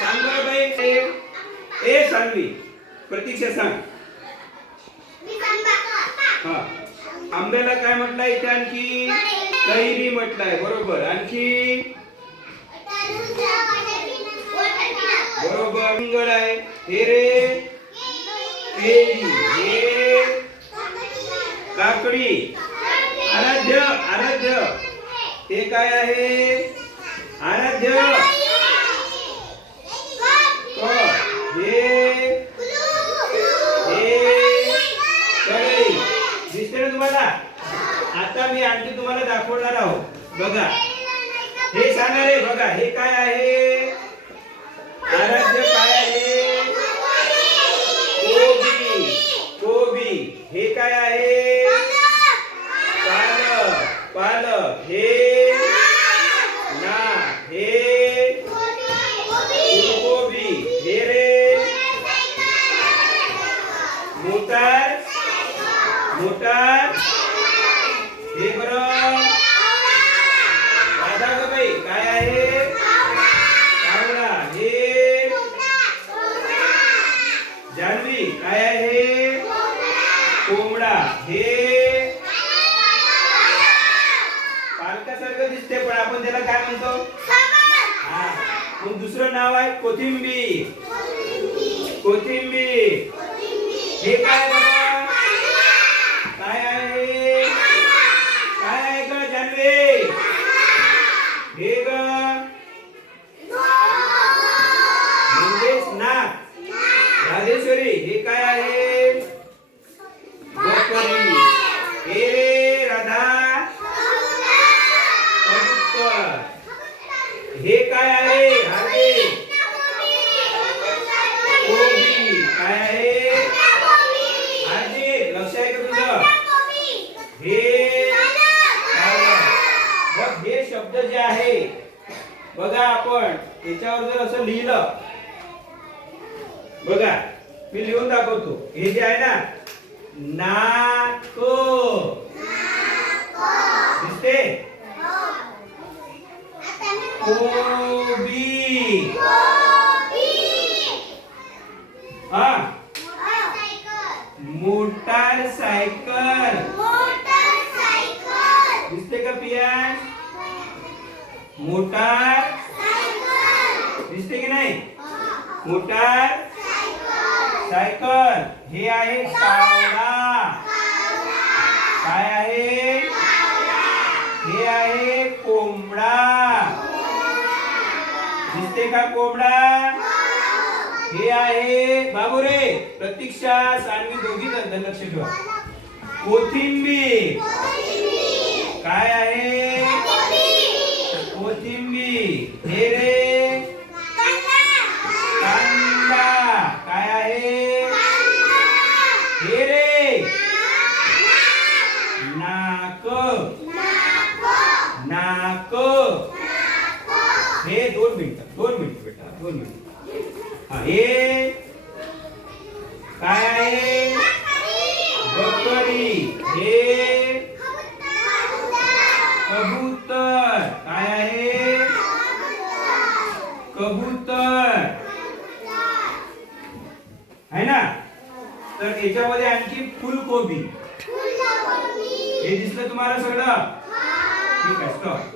सांग ए सानवी प्रतीक्षा सांग. हा. आंब्याला काय म्हटलंय इथे आणखी? कैरी म्हटलंय बरोबर. आणखी? बरोबर. मंगळ आहे. हे रे. केळी हे काकडी. आराध्य आराध्य. हे काय आहे? आराध्य क हे हे कळई दिसते ना तुम्हाला? आता मी आणखी तुम्हाला दाखवणार आहोत बघा. हे सांगणार आहे बघा. हे काय आहे? मोटार हे बरं. ग बाई काय आहे? कावळा हे? जानवी काय आहे? कोंबडा. हे? पालकासारखं दिसते पण आपण त्याला काय म्हणतो? हा. मग दुसरं नाव आहे कोथिंबीर. कोथिंबीर. हे काय बघा काय आहे काय आहे ग जानवी हे ग मंगेश राजेश्वरी हे काय आहे? हे रे राधा. हे काय आहे? हागे काय आहे? हार्दिक लक्ष आहे का तुझं? हे बघ हे शब्द जे आहे बघा आपण याच्यावर जर असं लिहिलं बघा मी लिहून दाखवतो. हे जे आहे ना नाको. दिसते? कोबी. हा. मोटार सायकल दिसते का पिया? मोटार. दिसते की नाही? मोटार. सायकल. हे आहे कावळा काय आहे? हे आहे कोंबडा. दिसते का कोंबडा? हे आहे बाबू रे प्रतीक्षा सानवी दोघी जण लक्ष ठेवा. कोथिंबीर. काय आहे कोथिंबीर हे रे कांदा काय आहे हे रे नाक नाक. हे दोन मिनिट दोन मिनिट बेटा दोन मिनिट. हा हे काय आहे? बकरी. हे कबूतर. काय आहे? कबूतर. आहे ना? तर याच्यामध्ये आणखी फुलकोबी. हे दिसलं तुम्हाला सगळं? ठीक आहे स्टॉप